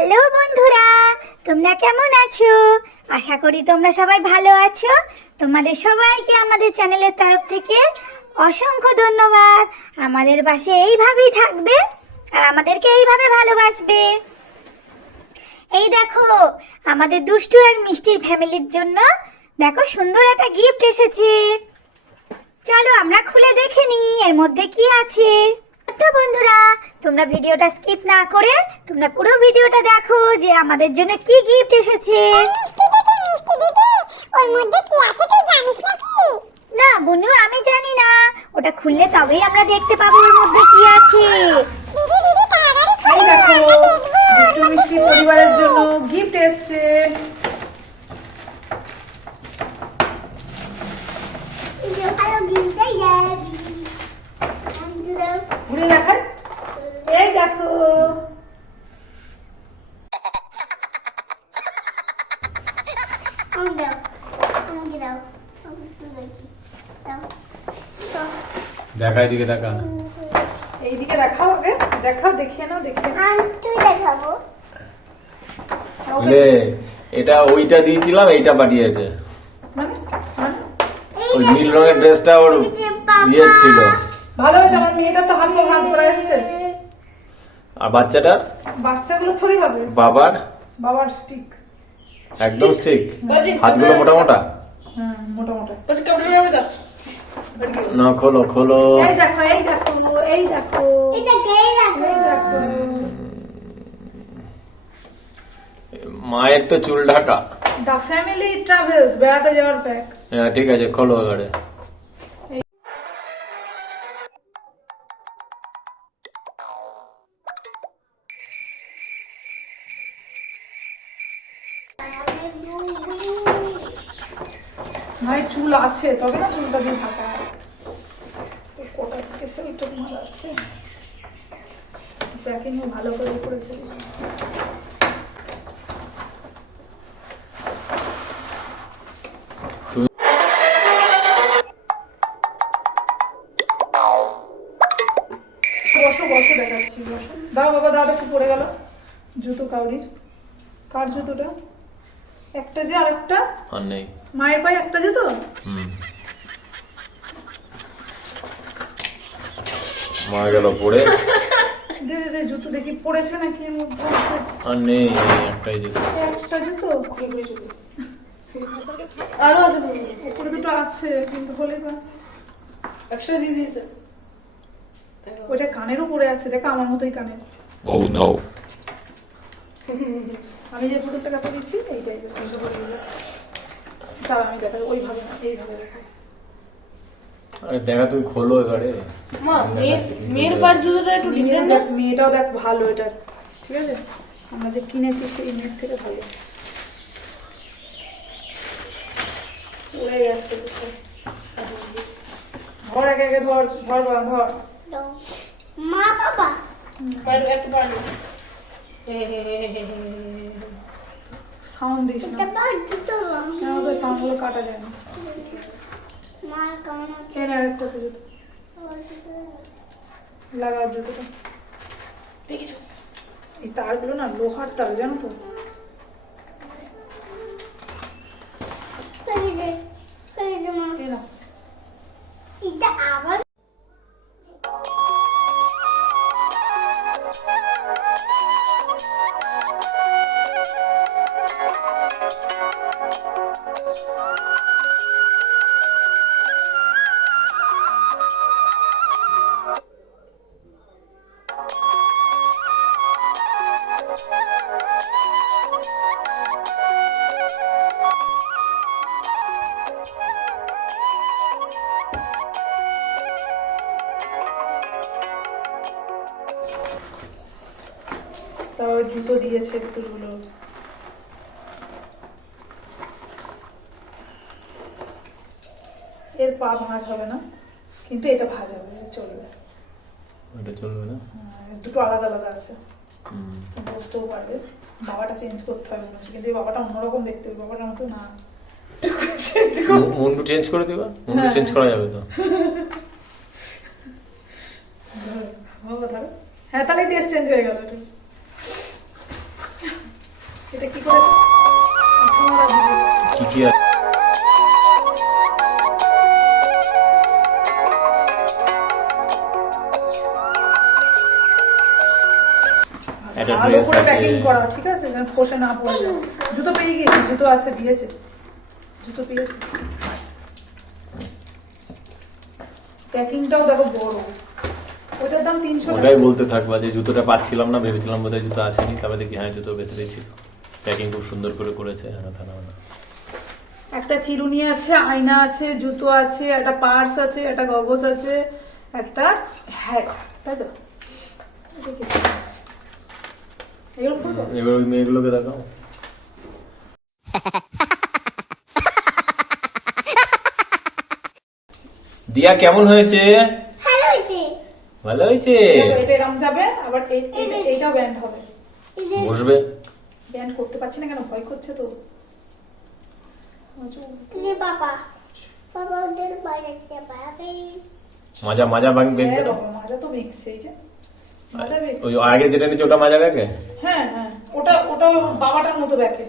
Hello বন্ধুরা, তোমরা কেমন আছো? আশা করি তোমরা সবাই ভালো আছো। তোমাদের সবাইকে আমাদের চ্যানেলের তরফ থেকে অসংখ্য ধন্যবাদ। আমাদের পাশে এইভাবেই থাকবে আর আমাদেরকে এইভাবে ভালোবাসবে। এই দেখো, আমাদের দুষ্টু আর মিষ্টির ফ্যামিলির জন্য দেখো সুন্দর একটা গিফট এসেছে। চলো আমরা খুলে দেখে নিই, এর মধ্যে কি আছে। ছোট্ট বন্ধুরা তোমরা ভিডিওটা স্কিপ না করে তোমরা পুরো ভিডিওটা দেখো যে আমাদের জন্য কি গিফট এসেছে। মিষ্টি দিদি ওর মধ্যে কি আছে তুই জানিস নাকি? না বনু আমি জানি না। ওটা খুললে তবেই আমরা দেখতে পাবো ওর মধ্যে কি আছে দিদি দিদি তাড়াতাড়ি এই খোলো, দেখো আমরা দেখব দুষ্টু মিষ্টি পরিবারের জন্য গিফট এসছে ভালো গিফটই যাবে ঘুরে দেখায় এই দেখো। আমাকে দেখি। এইদিকে দেখাও আগে দেখাও দেখিয়ে নাও দেখিয়ে আমি দেখাবো। লে এটা ওইটা দিয়েছিলাম এইটা পাঠিয়েছে। মানে মানে? ওই নীল রঙের ড্রেসটা ওর ইয়ে ছিল। ভালো হয়েছে আমার মেয়েটা তো হাত পা ভাঁজ করা এসছে। আর বাচ্চাটার বাচ্চাগুলো থরি হবে। বাবার? বাবার স্টিক একদম ঠিক হাতগুলো মোটা মোটা হ্যাঁ মোটা মোটা না খোলো খোলো। এই দেখো এই দেখো এই দেখো। এটা কে এই দেখো। মায়ের তো চুল ঢাকা। দ্য ফ্যামিলি ট্রাভেলস বেড়াতে যাওয়ার প্যাক হ্যাঁ ঠিক আছে খোলো এবারে। চুল আছে, তবে না চুলটা দিয়ে ঢাকা কোটা কেসে ভালো করে করেছে। বসো বসো, দেখাচ্ছি, বসো। দাও বাবা দাদা একটু পড়ে গেল। জুতো কাউরির। কার জুতোটা? একটা যে আরেকটা? আর নেই। মায়ের পায়ে একটা জুতো হুম। মা গেল পড়ে। দে দে দে জুতো দেখি পড়েছে নাকি এর মধ্যে? আর নেই একটাই জুতো একটা জুতো আরও আছে। তো উপরে দুটো আছে কিন্তু হলে বা এক্সট্রা দিয়ে দিয়েছে। ওইটা কানেরও পড়ে আছে। দেখো আমার মতোই কানের। Oh no. আমি যে ফটোটা কাটা দিচ্ছি এইটাই চল আমি দেখাই ওইভাবে না এইভাবে দেখাই আরে দেখা তুই খোলো এবারে মা মেয়ের মেয়ের পার জুতোটা একটু ডিফারেন্ট দেখ মেয়েটাও দেখ ভালো এটার ঠিক আছে আমরা যে কিনেছি সেই মেয়ের থেকে ভালো উড়ে গেছে ধর একে একে ধর ধর বা ধর মা বাবা একটা সাউন্ড দিস না। দুটো কেন তো সাউন্ডগুলো কাটা যায় না এনে আরেকটা জুতো লাগাও দেখি দেখেছ এই তারগুলো না লোহার তার জানো তো? তাও জুতো দিয়েছে পুতুলগুলো এর পা ভাঁজ হবে না কিন্তু এটা ভাঁজ হবে এটা চলবে। ওটা চলবে না? হ্যাঁ, দুটো আলাদা আলাদা আছে। হুম। বসতেও পারবে। বাবাটা চেঞ্জ করতে হবে মনে হচ্ছে কিন্তু এই বাবাটা অন্যরকম দেখতে হবে বাবাটা মতো না চেঞ্জ মুন্ডু চেঞ্জ করে দিবা? মুন্ডু হ্যাঁ, চেঞ্জ করা যাবে তো? হ্যাঁ তাহলে হ্যাঁ তাহলে ড্রেস চেঞ্জ হয়ে গেল। এটা এটা কি করে আপনারা বুঝুন। কি কি আছে? ভালো করে প্যাকিং করা ঠিক আছে? যেন খসে না পড়ে যায়। জুতো পেয়ে গিয়েছি জুতো আছে দিয়েছে। জুতো পেয়েছে। প্যাকিংটাও দেখো বড়। ওটার দাম তিনশো ওটাই বলতে থাকবা যে জুতোটা পাচ্ছিলাম না ভেবেছিলাম বোধহয় জুতো আসেনি তারপরে দেখি হ্যাঁ জুতো ভেতরেই ছিল। প্যাকিং খুব সুন্দর করে করেছে হ্যাঁ থানা একটা চিরুনি আছে আয়না আছে জুতো আছে একটা পার্স আছে একটা গগস আছে একটা হ্যাট তাই তো? এবার ওই মেয়েগুলোকে দেখাও। দিয়া কেমন হয়েছে? ভালো হয়েছে। ভালো হয়েছে? এটা এরকম যাবে আবার এই- এই- ব্যান্ড হবে। বসবে? ব্যান্ড করতে পারছি না কেন? ভয় করছে তো। এই যে বাবা বাবা ওদের বাইরে যাবে মাজা মাজা বাং বেঁধে হ্যাঁ। তো এই যে। ওই আগে যেটা নিচে ওটা মাজা দেখে হ্যাঁ হ্যাঁ। ওটা ওটা বাবাটার মতো ব্যাকে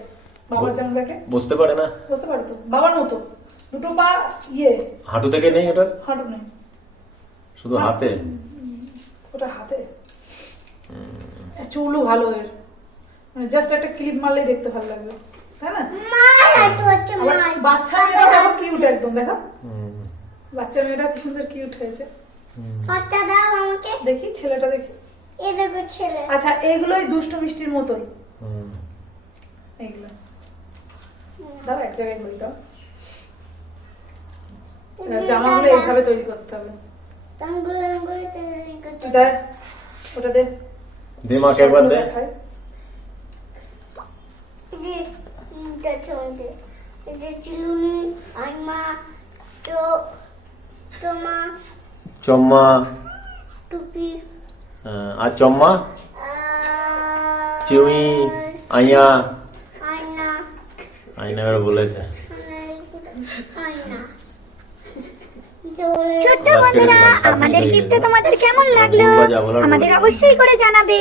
বাবার যেমন ব্যাকে বুঝতে পারে না? বুঝতে পারো তো। বাবার মতো। দুটো পা ইয়ে। হাঁটু থেকে নেই ওটা হাঁটু নেই। শুধু হাতে? ওটা হাতে। চুলও ভালো এর। মানে জাস্ট একটা ক্লিপ মারলেই দেখতে ভালো লাগবে তাই না? মার বাচ্চা মেয়েটা দেখো কিউট একদম দেখো। বাচ্চা মেয়েটা কি সুন্দর কিউট হয়েছে। বাচ্চা দাও আমাকে। দেখি ছেলেটা দেখি। এই দেখো ছেলে। আচ্ছা এগুলোই দুষ্টু মিষ্টির মতোই। হুম। এগুলো দাও এক জায়গায় ধরি দাও। জামাগুলো এইভাবে তৈরি করতে হবে। তৈরি করতে দেখ ওটা দে। দে মাকে একবার দে দেখাই এই যে এটা চলছে এই যে চিলুনি আইমা তো তোমা চম্মা। টুপি। আর চম্মা? চিউই আইয়া। আয়না। আইনা এবার বলেছে। ছোট্ট বন্ধুরা আমাদের গিফটটা তোমাদের কেমন লাগল? আমাদের অবশ্যই করে জানাবে।